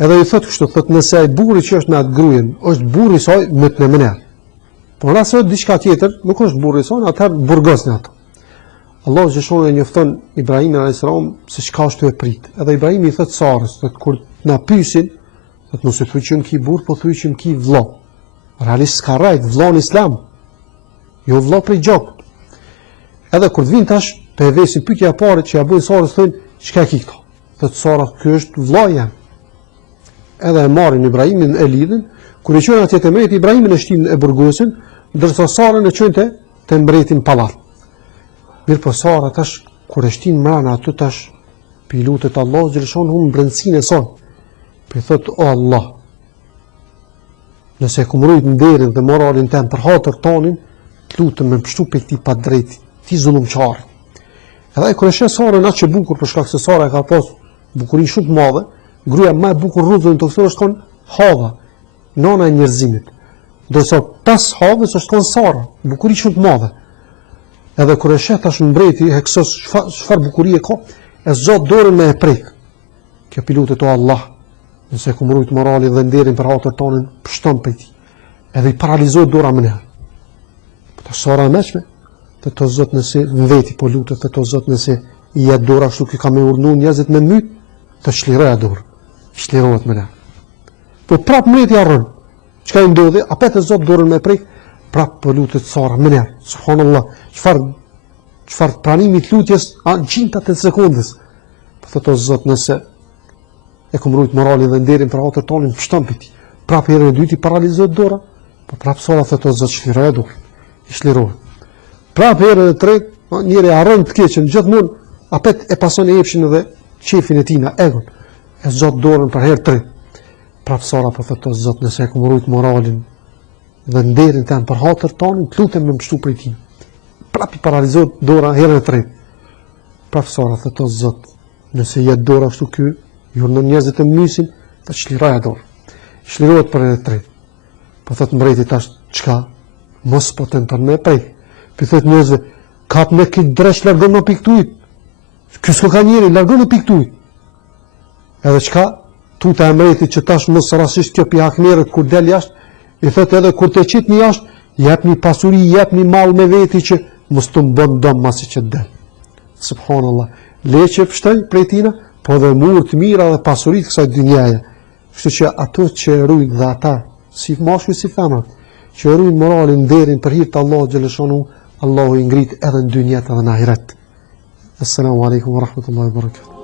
Edhe i thot kështu, thot nëse ai burri që është me atë gruën, është burri i saj më të mëner. Por nëse është diçka tjetër, nuk është burri i saj, atëherë burgosni ato. Allah gjithashtu e njofton Ibrahimin alayhis salam se çka është e prit. Edhe Ibrahimi i thot Sarës, thot kur na pyesin, thot mos e thuaj që ki burr, po thuaj që ki vëlla. Realisht ka rajt vëlla në Islam. Jo vëlla për gjok. Edhe kur të vin tash, pe vesin pyetja e parë që ja bën Sarës, thonë, çka ki këto? Thot Sara, ky është vëlla jam. Edhe e marrin Ibrahimin e lidhin, kur e qenë atje te mbreti Ibrahimin e shtin e burgosin, ndërsa Sarën e qente te mbretin pallat. Mirë po Sara tash kur e shtin mbrana aty tash pilutet Allah xhelshon hum brendsinë e saj. Për thot o Allah, nëse kumrujt nderin dhe moralin tëm për hatër tonin, lutem më pështu pe këtij pa drejti, ti zullumçar. Edhe kur e sheh Sarën atë që bukur për shkak se Sara ka pas bukurinë shumë të madhe, gruaja më e bukur rrugën të thonë shkon Hava, nona e njerëzimit. Dorso pas Havës është kon Sara, bukuri shumë të madhe. Edhe kur e sheh tash mbreti heksos çfarë bukurie ka, e zot dorën me e prek. Kjo pilutet o Allah, nëse kumrujt moralin dhe nderin për hatër tonin, pështon për ti. Edhe i paralizohet dora më herë. Po Sara e mëshme, të zot nëse në veti po lutet, të zot nëse i jetë dora ashtu që ka me urdhnu njerëzit me myt, të shliroja dorë. Shlirohet më herë. Po prap mbreti harron. Çka i ndodhi? Apet e zot dorën me prek, prap po lutet Sara më herë. Subhanallah. Çfarë pranimi të lutjes gjintat e sekondës. Po thotë o zot nëse e kumrujt moralin dhe nderin për hatër tonin, pështon për ti. Prap herën e dytë i paralizohet dora, po prap Sara thotë o zot shliroja dorën. I shlirohet. Prap herën e tretë, njëri harron të keqen gjithmonë, apet e pason e epshin edhe qefin e tina, egon. E zot dorën për herë tretë. Prap Sara po thotë o zot nëse e kumrujt moralin dhe nderin tën për hatër tonin, lutem më pështu prej ti. Prap i paralizohet dora herën e tretë. Prap Sara thotë o zot, nëse jetë dora ashtu ky, jurnon njerëzit e mysin, ta çliroja dorë. Çlirohet për herën e tretë. Po thotë mbreti tash çka? Mos po tenton me prej. Pi thotë njerëzve, kap me kët dresh largon me piktujt. Ky s'ka ka njëri, largon me piktujt. Edhe çka? Tuta e mretit që tash mos rastisht kjo pi hakmerët kur del jashtë, i thotë edhe kur të qitni jashtë, jepni pasuri, jepni mall me veti që mos të mbon dom masi që del. Subhanallah. Leqe pështoj prej tina, po dhe murë të mira dhe pasurit kësaj dynjaje. Kështu që ato që rujnë dhe ata, si mashkull si femrat, që rujnë moralin, nderin për hir të Allahut xhaleshonu, Allahu i ngrit edhe në dynjet edhe në ahiret. Assalamu alaikum wa rahmatullahi wa barakatuh.